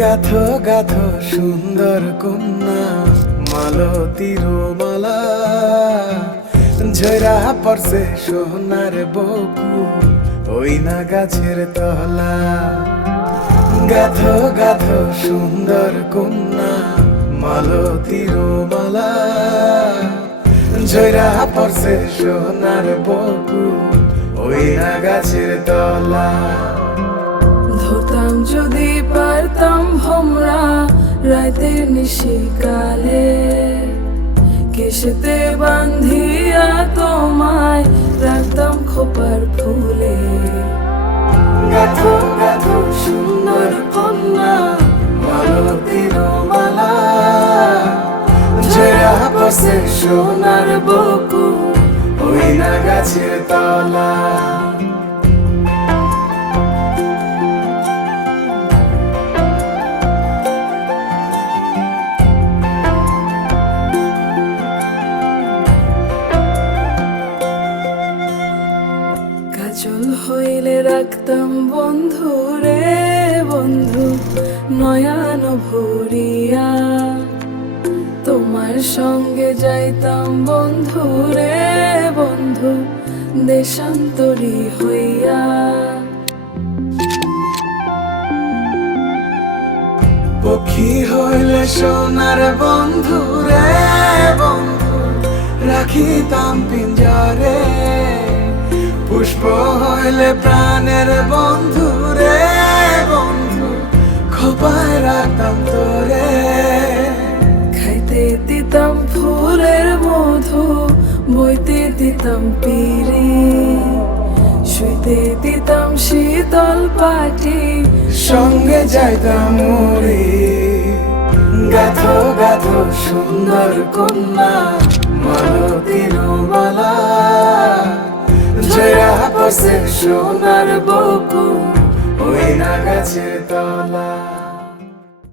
গাথো গাথো সুন্দর কন্যা মালতীর মালা, ঝরা পড়ছে সোনার বকুল ওই না গাছের তলা। গাথো গাথো সুন্দর কন্যা মালতীর মালা, ঝরা পড়ছে সোনার বকুল ওই না গাছের তলা। ধরতাম যদি পারতাম ভোমরা রাতে নিশিকালে, কেশেতে বান্ধিয়া তোমায় রাখতাম খোপার ফুলে। গাথো গাথো সুন্দর কন্যা মালতীর মালা, ঝরা পড়ছে সোনার বকুল ওই না গাছের তলা। কাজল হইলে রাখতাম বন্ধু রে বন্ধু নয়ন ভরিয়া, তোমার সঙ্গে যাইতাম বন্ধু রে বন্ধু দেশান্তরী হইয়া। পক্ষী হইলে সোনার বন্ধু রে বন্ধু রাখিতাম পিঞ্জরে, পুষ্প হইলে প্রাণের বন্ধু রে বন্ধু খোপায় রাখতাম তোরে। খাইতে দিতাম ফুলের মধু, বইতে দিতাম পিরি, শুইতে দিতাম শীতল পাটি, সঙ্গে যাইতাম মরি। গাথো গাথো সুন্দর কন্যা মালতীর মালা, ঝরা পড়ছে সোনার বকুল ওই না গাছের তলা।